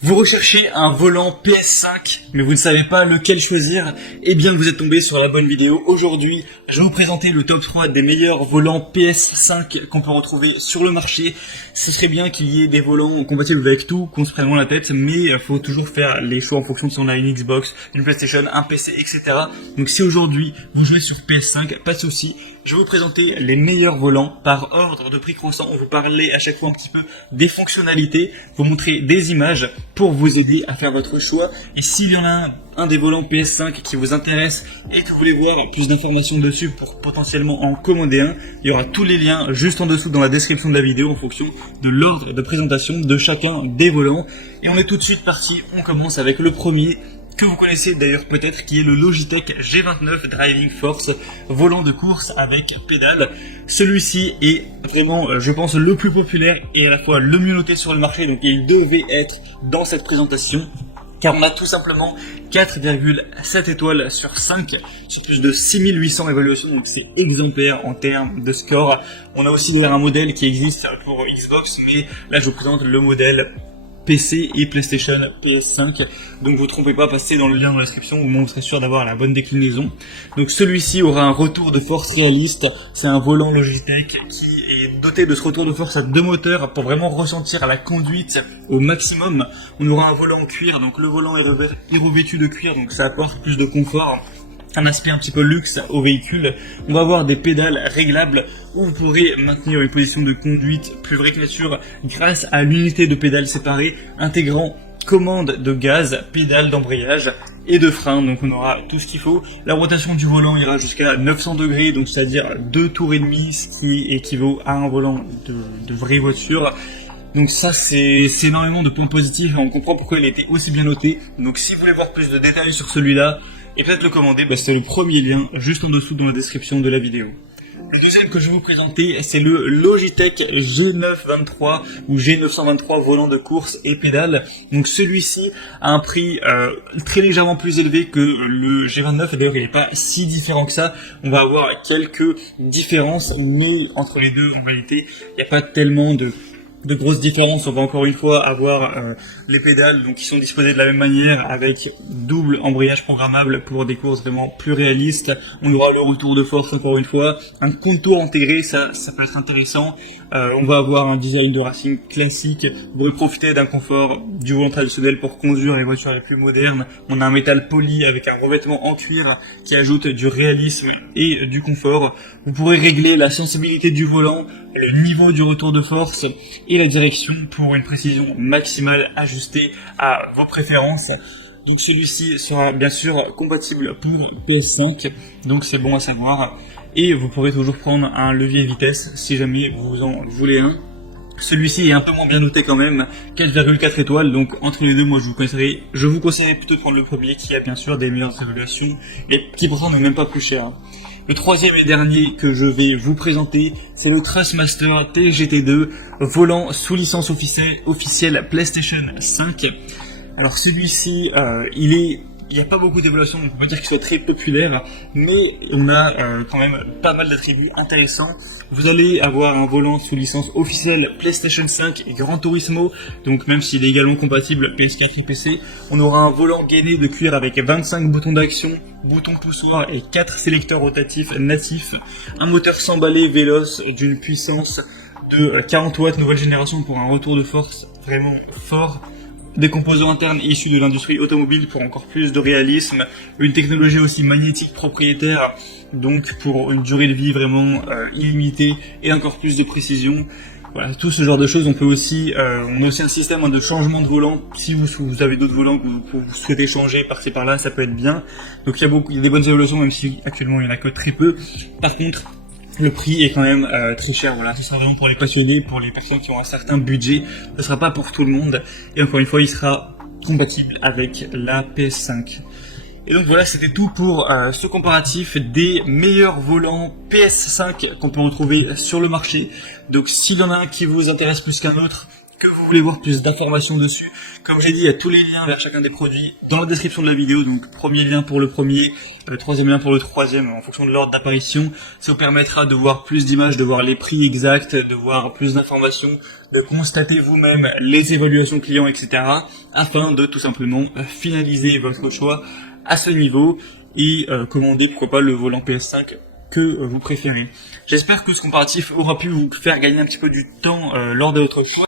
Vous recherchez un volant PS5, mais vous ne savez pas lequel choisir? Eh bien, vous êtes tombé sur la bonne vidéo. Aujourd'hui, je vais vous présenter le top 3 des meilleurs volants PS5 qu'on peut retrouver sur le marché. Ce serait bien qu'il y ait des volants compatibles avec tout, qu'on se prenne moins la tête, mais il faut toujours faire les choix en fonction de si on a une Xbox, une PlayStation, un PC, etc. Donc si aujourd'hui, vous jouez sur PS5, pas de souci. Je vais vous présenter les meilleurs volants par ordre de prix croissant. On vous parler à chaque fois un petit peu des fonctionnalités, vous montrer des images pour vous aider à faire votre choix. Et s'il y en a un des volants PS5 qui vous intéresse et que vous voulez voir plus d'informations dessus pour potentiellement en commander un, il y aura tous les liens juste en dessous dans la description de la vidéo en fonction de l'ordre de présentation de chacun des volants. Et on est tout de suite parti, on commence avec le premier, que vous connaissez d'ailleurs peut-être, qui est le Logitech G29 Driving Force, volant de course avec pédale. Celui-ci est vraiment, je pense, le plus populaire et à la fois le mieux noté sur le marché, donc il devait être dans cette présentation, car on a tout simplement 4,7 étoiles sur 5, sur plus de 6800 évaluations, donc c'est exemplaire en termes de score. On a aussi d'ailleurs un modèle qui existe pour Xbox, mais là je vous présente le modèle PC et PlayStation PS5, donc vous ne trompez pas, passez dans le lien dans la description, vous serez sûr d'avoir la bonne déclinaison. Donc celui-ci aura un retour de force réaliste, c'est un volant Logitech qui est doté de ce retour de force à 2 moteurs pour vraiment ressentir la conduite au maximum. On aura un volant en cuir, donc le volant est revêtu de cuir, donc ça apporte plus de confort, un aspect un petit peu luxe au véhicule. On va avoir des pédales réglables où vous pourrez maintenir une position de conduite plus vraie que nature grâce à l'unité de pédales séparée intégrant commande de gaz, pédale d'embrayage et de frein. Donc on aura tout ce qu'il faut. La rotation du volant ira jusqu'à 900 degrés, donc c'est-à-dire 2 tours et demi, ce qui équivaut à un volant de vraie voiture. Donc ça c'est énormément de points positifs et on comprend pourquoi il a été aussi bien noté. Donc si vous voulez voir plus de détails sur celui-là et peut-être le commander, c'est le premier lien juste en dessous dans la description de la vidéo. Le deuxième que je vais vous présenter, c'est le Logitech G923 ou G923 volant de course et pédale. Donc celui-ci a un prix très légèrement plus élevé que le G29. D'ailleurs, il n'est pas si différent que ça. On va avoir quelques différences, mais entre les deux, en réalité, il n'y a pas tellement de grosses différences. On va encore une fois avoir les pédales donc qui sont disposées de la même manière avec double embrayage programmable pour des courses vraiment plus réalistes. On aura le retour de force encore une fois, un contour intégré, ça peut être intéressant. On va avoir un design de racing classique. Vous pourrez profiter d'un confort du volant traditionnel pour conduire les voitures les plus modernes. On a un métal poli avec un revêtement en cuir qui ajoute du réalisme et du confort. Vous pourrez régler la sensibilité du volant, le niveau du retour de force et la direction pour une précision maximale ajustée à vos préférences. Donc celui-ci sera bien sûr compatible pour PS5, donc c'est bon à savoir. Et vous pourrez toujours prendre un levier vitesse si jamais vous en voulez un. Celui-ci est un peu moins bien noté quand même, 4,4 étoiles, donc entre les deux, moi je vous conseillerais plutôt de prendre le premier qui a bien sûr des meilleures évaluations, mais qui pourtant n'est même pas plus cher. Le troisième et dernier que je vais vous présenter, c'est le Thrustmaster TGT2, volant sous licence officielle PlayStation 5. Alors celui-ci, il n'y a pas beaucoup d'évaluations, donc on peut dire qu'il soit très populaire, mais on a quand même pas mal d'attributs intéressants. Vous allez avoir un volant sous licence officielle PlayStation 5 et Gran Turismo, donc même s'il est également compatible PS4 et PC, on aura un volant gainé de cuir avec 25 boutons d'action, boutons poussoirs et 4 sélecteurs rotatifs natifs, un moteur sans balai véloce d'une puissance de 40 watts nouvelle génération pour un retour de force vraiment fort, des composants internes issus de l'industrie automobile pour encore plus de réalisme, une technologie aussi magnétique propriétaire, donc pour une durée de vie vraiment illimitée et encore plus de précision. Voilà, tout ce genre de choses. On peut aussi, on a aussi un système de changement de volant. Si vous avez d'autres volants que vous souhaitez changer par-ci par-là, ça peut être bien. Donc il y a des bonnes évaluations, même si actuellement il n'y en a que très peu. Par contre, le prix est quand même très cher, voilà, ce sera vraiment pour les passionnés, pour les personnes qui ont un certain budget, ce ne sera pas pour tout le monde, et encore une fois, il sera compatible avec la PS5. Et donc voilà, c'était tout pour ce comparatif des meilleurs volants PS5 qu'on peut retrouver sur le marché. Donc s'il y en a un qui vous intéresse plus qu'un autre, que vous voulez voir plus d'informations dessus. Comme j'ai dit, il y a tous les liens vers chacun des produits dans la description de la vidéo. Donc premier lien pour le premier, troisième lien pour le troisième, en fonction de l'ordre d'apparition. Ça vous permettra de voir plus d'images, de voir les prix exacts, de voir plus d'informations, de constater vous-même les évaluations clients, etc. afin de tout simplement finaliser votre choix à ce niveau et commander pourquoi pas le volant PS5 que vous préférez. J'espère que ce comparatif aura pu vous faire gagner un petit peu du temps lors de votre choix.